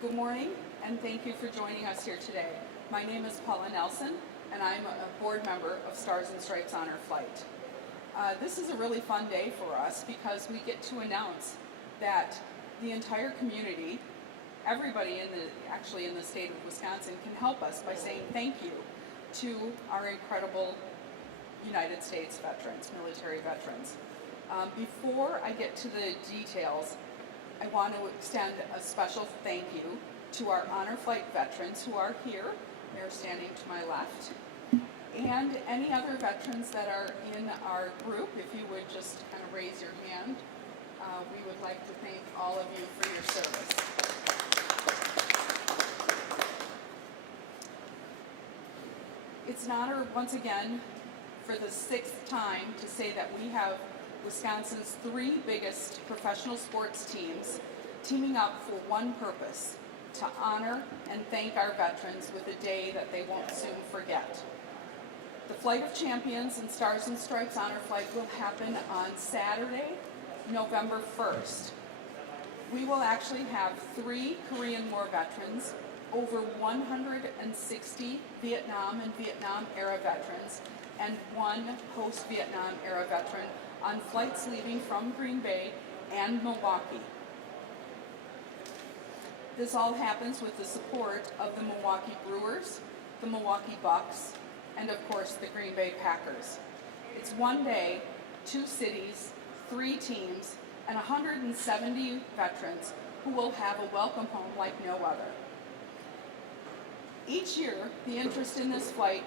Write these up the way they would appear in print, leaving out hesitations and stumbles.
Good morning, and thank you for joining us here today. My name is Paula Nelson, and I'm a board member of Stars and Stripes Honor Flight. This is a really fun day for us because we get to announce that the entire community, everybody actually in the state of Wisconsin, can help us by saying thank you to our incredible United States veterans, military veterans. Before I get to the details, I want to extend a special thank you to our Honor Flight veterans who are here. They're standing to my left. And any other veterans that are in our group, if you would just kind of raise your hand, we would like to thank all of you for your service. It's an honor, once again, for the 6th time to say that we have Wisconsin's 3 biggest professional sports teams teaming up for one purpose: to honor and thank our veterans with a day that they won't soon forget. The Flight of Champions and Stars and Stripes Honor Flight will happen on Saturday, November 1st. We will actually have 3 Korean War veterans, over 160 Vietnam and Vietnam-era veterans, and 1 post-Vietnam-era veteran on flights leaving from Green Bay and Milwaukee. This all happens with the support of the Milwaukee Brewers, the Milwaukee Bucks, and of course the Green Bay Packers. It's one day, 2 cities, 3 teams, and 170 veterans who will have a welcome home like no other. Each year, the interest in this flight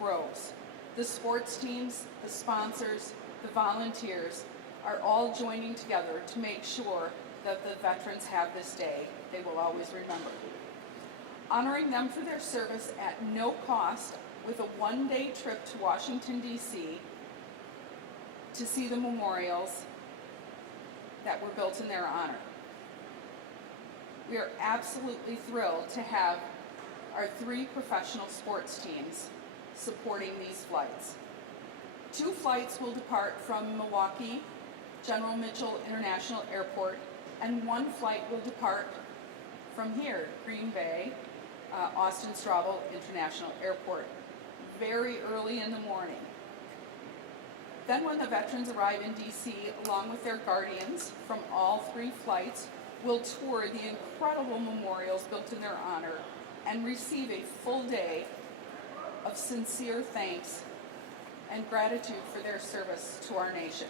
grows. The sports teams, the sponsors, the volunteers are all joining together to make sure that the veterans have this day they will always remember. Honoring them for their service at no cost with a 1-day trip to Washington, D.C. to see the memorials that were built in their honor. We are absolutely thrilled to have our 3 professional sports teams supporting these flights. 2 flights will depart from Milwaukee Mitchell International Airport, and 1 flight will depart from here, Green Bay, Austin Straubel International Airport, very early in the morning. Then when the veterans arrive in DC, along with their guardians from all 3 flights, will tour the incredible memorials built in their honor and receive a full day of sincere thanks and gratitude for their service to our nation.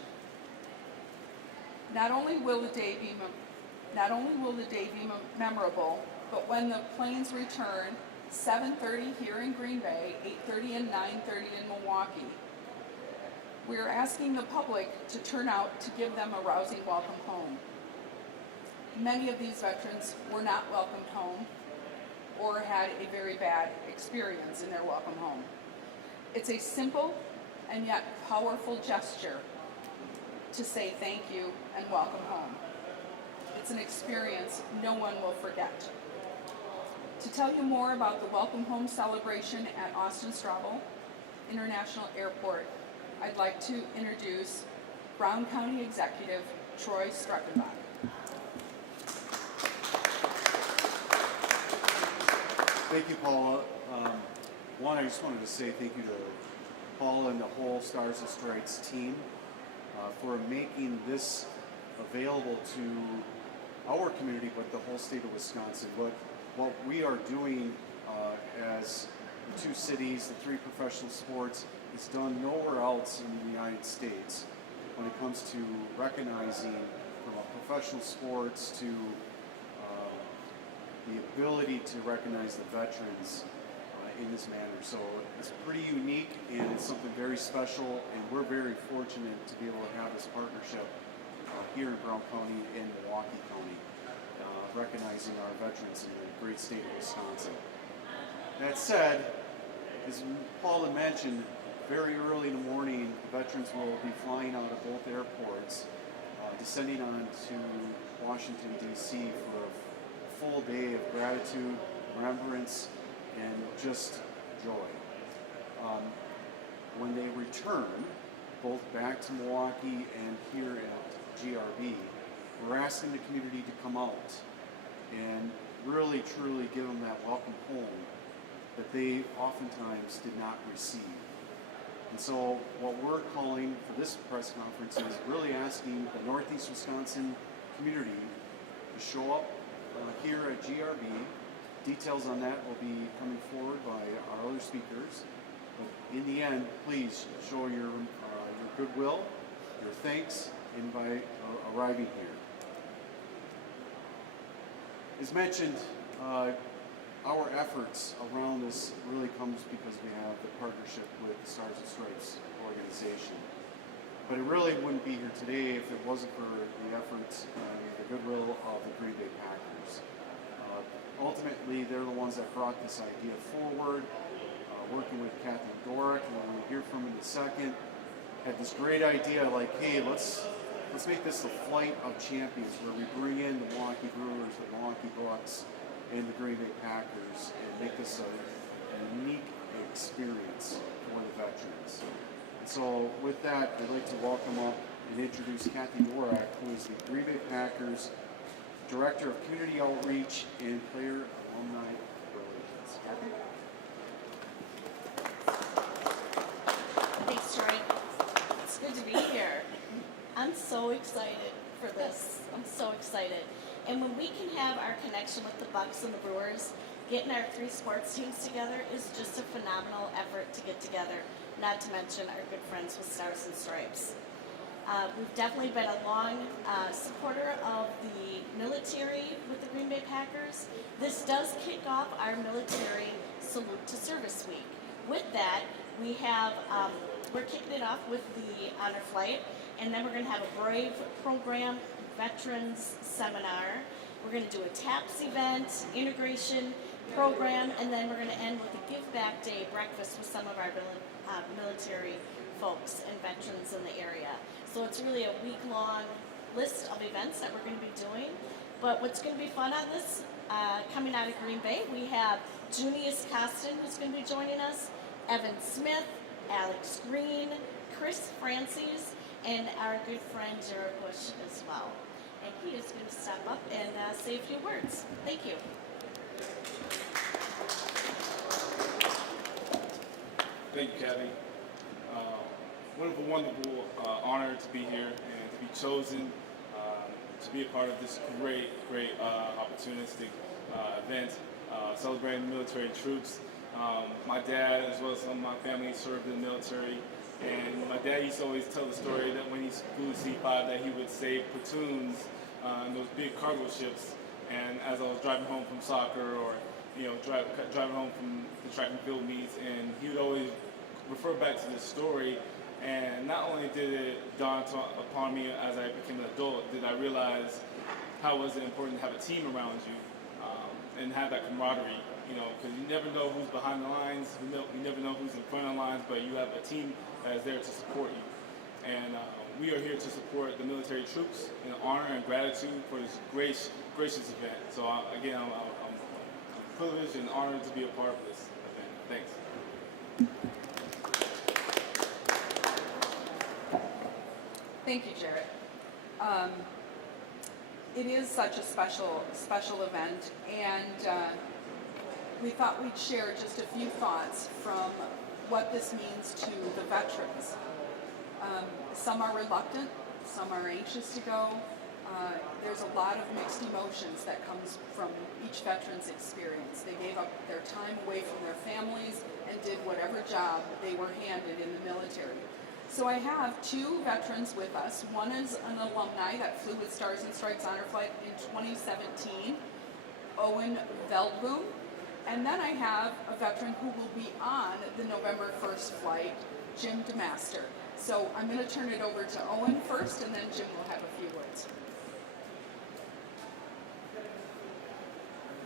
Not only will the day be memorable, but when the planes return, 7:30 here in Green Bay, 8:30 and 9:30 in Milwaukee, we are asking the public to turn out to give them a rousing welcome home. Many of these veterans were not welcomed home or had a very bad experience in their welcome home. It's a simple and yet powerful gesture to say thank you and welcome home. It's an experience no one will forget. To tell you more about the Welcome Home celebration at Austin Straubel International Airport, I'd like to introduce Brown County Executive Troy Streckenbach. Thank you, Paula. One, I just wanted to say thank you to Paula and the whole Stars and Stripes team for making this available to our community, but the whole state of Wisconsin. What we are doing as the 2 cities, the 3 professional sports, is done nowhere else in the United States when it comes to recognizing from professional sports to the ability to recognize the veterans in this manner. So it's pretty unique and it's something very special, and we're very fortunate to be able to have this partnership here in Brown County and Milwaukee County, recognizing our veterans in the great state of Wisconsin. That said, as Paula mentioned, very early in the morning, the veterans will be flying out of both airports, descending on to Washington, D.C. for a full day of gratitude, remembrance, and just joy. When they return, both back to Milwaukee and here at GRB, we're asking the community to come out and really really truly give them that welcome home that they oftentimes did not receive. And so what we're calling for this press conference is really asking the Northeast Wisconsin community to show up here at GRB. Details on that will be coming forward by our other speakers. But in the end, please show your goodwill, your thanks, by arriving here. As mentioned, our efforts around this really comes because we have the partnership with the Stars and Stripes organization. But it really wouldn't be here today if it wasn't for the efforts and the goodwill of the Green Bay Packers. Ultimately, they're the ones that brought this idea forward, working with Kathy Dorick, and we're going to hear from in a second, had this great idea like, hey, let's make this the flight of champions where we bring in the Milwaukee Brewers, the Milwaukee Bucks, and the Green Bay Packers and make this a unique experience for the veterans. And so with that, I'd like to welcome up and introduce Kathy Dorick, who is the Green Bay Packers Director of Community Outreach and Player Alumni Relations. Kathy? Thanks, Troy. It's good to be here. I'm so excited for this. I'm so excited. And when we can have our connection with the Bucks and the Brewers, getting our three sports teams together is just a phenomenal effort to get together, not to mention our good friends with Stars and Stripes. We've definitely been a long supporter of the military with the Green Bay Packers. This does kick off our military Salute to Service Week. With that, we have, we're kicking it off with the honor flight, and then we're going to have a Brave program, veterans seminar. We're going to do a TAPS event, integration program, and then we're going to end with a give back day breakfast with some of our military folks and veterans in the area. So it's really a week-long list of events that we're going to be doing. But what's going to be fun on this, coming out of Green Bay, we have Junius Costin, who's going to be joining us, Evan Smith, Alex Green, Chris Francis, and our good friend Jared Bush as well. And he is going to step up and say a few words. Thank you. Thank you, Kathy. Wonderful honor to be here and to be chosen to be a part of this great opportunistic event celebrating military troops. My dad, as well as some of my family, served in the military. And my dad used to always tell the story that when he flew C-5 that he would save platoons in those big cargo ships. And as I was driving home from soccer or driving home from the track and field meets, and he would always refer back to this story. And not only did it dawn upon me as I became an adult, did I realize how was it important to have a team around you and have that camaraderie. Because you never know who's behind the lines, you never know who's in front of the lines, but you have a team that is there to support you. And we are here to support the military troops in honor and gratitude for this gracious event. So again, I'm privileged and honored to be a part of this event. Thanks. Thank you, Jarrett. It is such a special event, and we thought we'd share just a few thoughts from what this means to the veterans. Some are reluctant, some are anxious to go. There's a lot of mixed emotions that comes from each veteran's experience. They gave up their time away from their families and did whatever job they were handed in the military. So I have two veterans with us. One is an alumni that flew with Stars and Stripes Honor Flight in 2017, Owen Veldboom. And then I have a veteran who will be on the November 1st flight, Jim DeMaster. So I'm going to turn it over to Owen first, and then Jim will have a few words.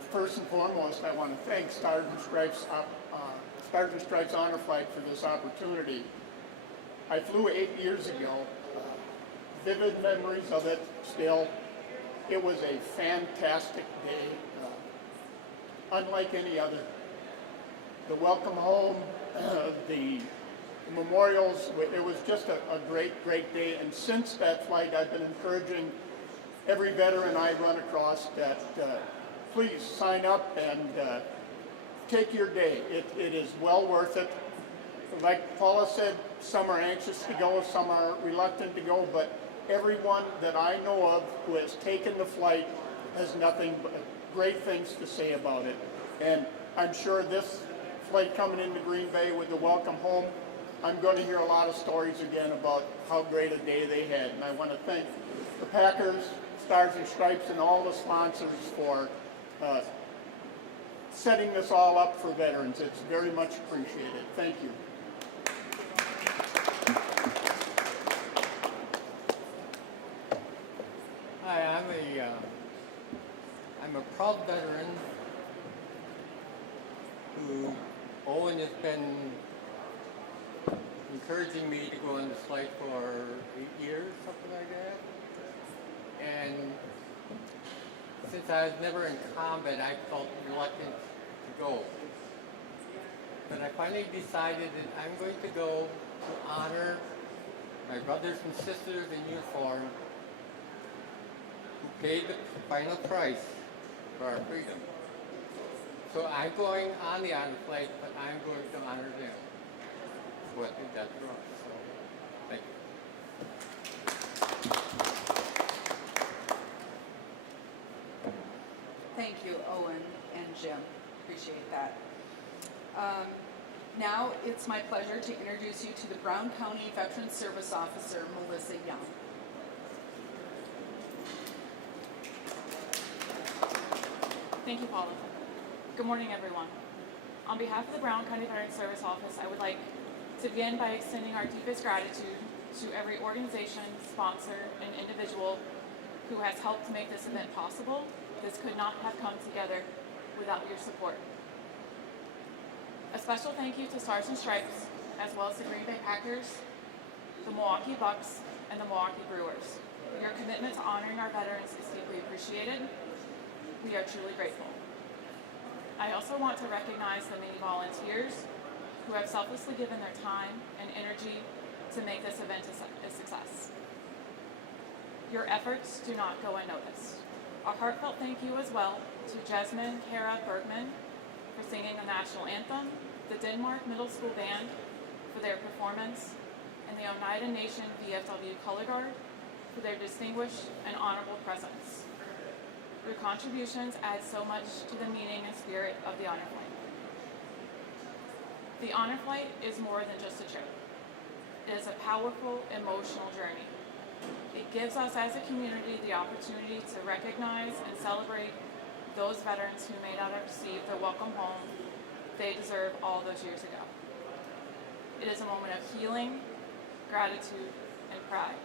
First and foremost, I want to thank Stars and Stripes Honor Flight for this opportunity. I flew 8 years ago. Vivid memories of it still. It was a fantastic day, unlike any other. The welcome home, the memorials, it was just a great day. And since that flight, I've been encouraging every veteran I run across that please sign up and take your day. It is well worth it. Like Paula said, some are anxious to go, some are reluctant to go, but everyone that I know of who has taken the flight has nothing but great things to say about it. And I'm sure this flight coming into Green Bay with the welcome home, I'm going to hear a lot of stories again about how great a day they had. And I want to thank the Packers, Stars and Stripes, and all the sponsors for setting this all up for veterans. It's very much appreciated. Thank you. Hi, I'm a proud veteran who Owen has been encouraging me to go on this flight for 8 years, something like that. And since I was never in combat, I felt reluctant to go. But I finally decided that I'm going to go to honor my brothers and sisters in uniform who paid the final price for our freedom. So I'm going on the honor flight, but I'm going to honor them for what they've done for us. So, thank you. Thank you, Owen and Jim. Appreciate that. Now it's my pleasure to introduce you to the Brown County Veteran Service Officer, Melissa Young. Thank you, Paula. Good morning, everyone. On behalf of the Brown County Veteran Service Office, I would like to begin by extending our deepest gratitude to every organization, sponsor, and individual who has helped to make this event possible. This could not have come together without your support. A special thank you to Stars and Stripes, as well as the Green Bay Packers, the Milwaukee Bucks, and the Milwaukee Brewers. Your commitment to honoring our veterans is deeply appreciated. We are truly grateful. I also want to recognize the many volunteers who have selflessly given their time and energy to make this event a success. Your efforts do not go unnoticed. A heartfelt thank you as well to Jasmine Kara Bergman for singing the national anthem, the Denmark Middle School Band for their performance, and the Oneida Nation VFW Color Guard for their distinguished and honorable presence. Your contributions add so much to the meaning and spirit of the Honor Flight. The Honor Flight is more than just a trip. It is a powerful, emotional journey. It gives us as a community the opportunity to recognize and celebrate those veterans who may not have received the welcome home they deserve all those years ago. It is a moment of healing, gratitude, and pride.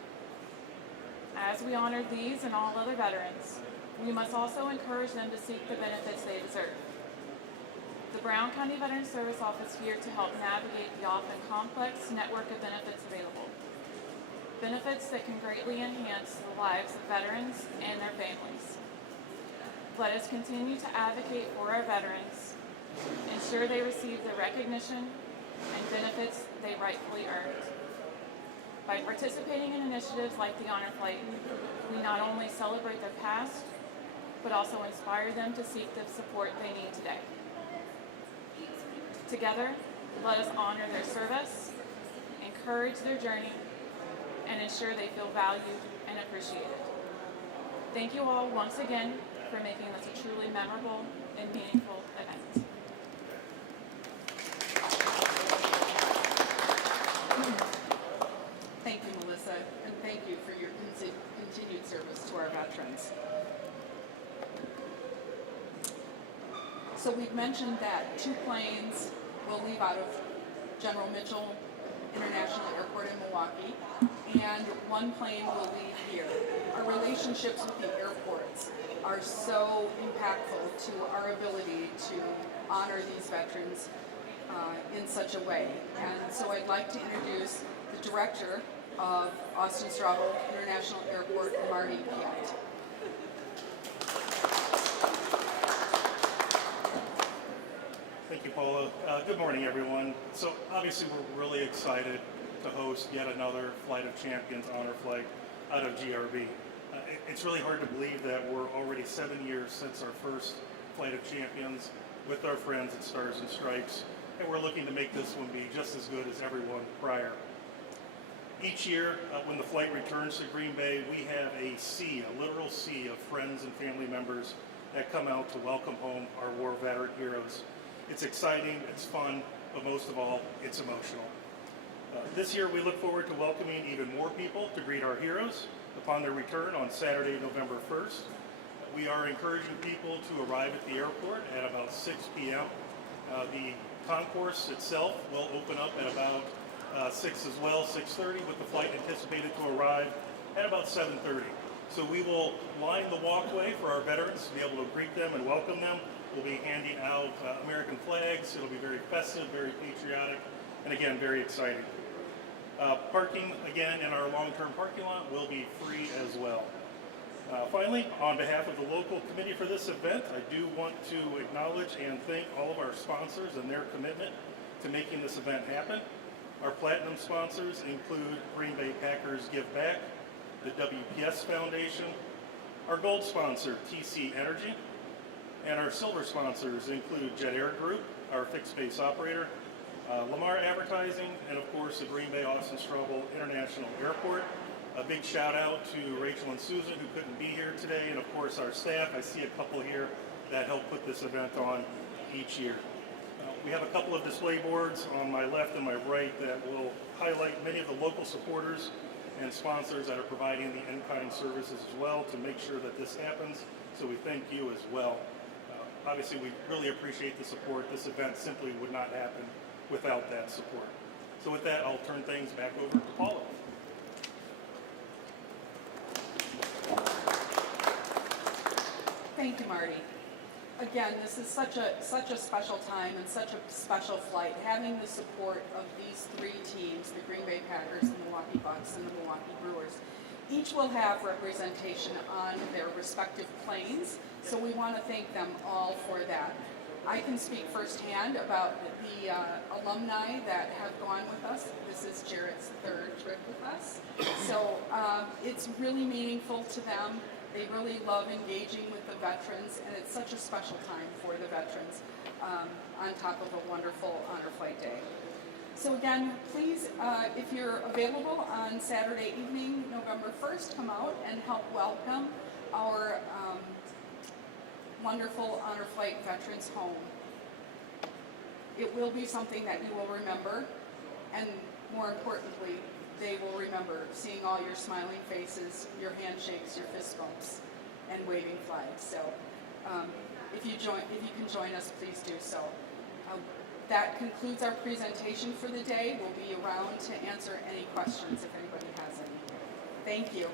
As we honor these and all other veterans, we must also encourage them to seek the benefits they deserve. The Brown County Veteran Service Office is here to help navigate the often complex network of benefits available. Benefits that can greatly enhance the lives of veterans and their families. Let us continue to advocate for our veterans, ensure they receive the recognition and benefits they rightfully earned. By participating in initiatives like the Honor Flight, we not only celebrate their past, but also inspire them to seek the support they need today. Together, let us honor their service, encourage their journey, and ensure they feel valued and appreciated. Thank you all once again for making this a truly memorable and meaningful event. Thank you, Melissa, and thank you for your continued service to our veterans. So we've mentioned that 2 planes will leave out of General Mitchell International Airport in Milwaukee, and 1 plane will leave here. Our relationships with the airports are so impactful to our ability to honor these veterans in such a way. And so I'd like to introduce the director of Austin Straubel International Airport, Marty Piet. Thank you, Paula. Good morning, everyone. So obviously we're really excited to host yet another Flight of Champions honor flight out of GRB. It's really hard to believe that we're already 7 years since our first Flight of Champions with our friends at Stars and Stripes, and we're looking to make this one be just as good as everyone prior. Each year, when the flight returns to Green Bay, we have a literal sea of friends and family members that come out to welcome home our war veteran heroes. It's exciting, it's fun, but most of all, it's emotional. This year, we look forward to welcoming even more people to greet our heroes upon their return on Saturday, November 1st. We are encouraging people to arrive at the airport at about 6 p.m. The concourse itself will open up at about 6 as well, 6:30, with the flight anticipated to arrive at about 7:30. So we will line the walkway for our veterans to be able to greet them and welcome them. We'll be handing out American flags. It'll be very festive, very patriotic, and again, very exciting. Parking, again, in our long-term parking lot will be free as well. Finally, on behalf of the local committee for this event, I do want to acknowledge and thank all of our sponsors and their commitment to making this event happen. Our platinum sponsors include Green Bay Packers Give Back, the WPS Foundation, our gold sponsor, TC Energy, and our silver sponsors include Jet Air Group, our fixed base operator, Lamar Advertising, and of course the Green Bay Austin Straubel International Airport. A big shout out to Rachel and Susan, who couldn't be here today, and of course our staff. I see a couple here that help put this event on each year. We have a couple of display boards on my left and my right that will highlight many of the local supporters and sponsors that are providing the in-kind services as well to make sure that this happens. So we thank you as well. Obviously, we really appreciate the support. This event simply would not happen without that support. So with that, I'll turn things back over to Paula. Thank you, Marty. Again, this is such a special time and such a special flight. Having the support of these three teams, the Green Bay Packers, the Milwaukee Bucks, and the Milwaukee Brewers, each will have representation on their respective planes, so we want to thank them all for that. I can speak firsthand about the alumni that have gone with us. This is Jarrett's third trip with us, so it's really meaningful to them. They really love engaging with the veterans, and it's such a special time for the veterans on top of a wonderful Honor Flight Day. So again, please, if you're available on Saturday evening, November 1st, come out and help welcome our wonderful Honor Flight veterans home. It will be something that you will remember, and more importantly, they will remember seeing all your smiling faces, your handshakes, your fist bumps, and waving flags. So if you can join us, please do so. That concludes our presentation for the day. We'll be around to answer any questions if anybody has any. Thank you.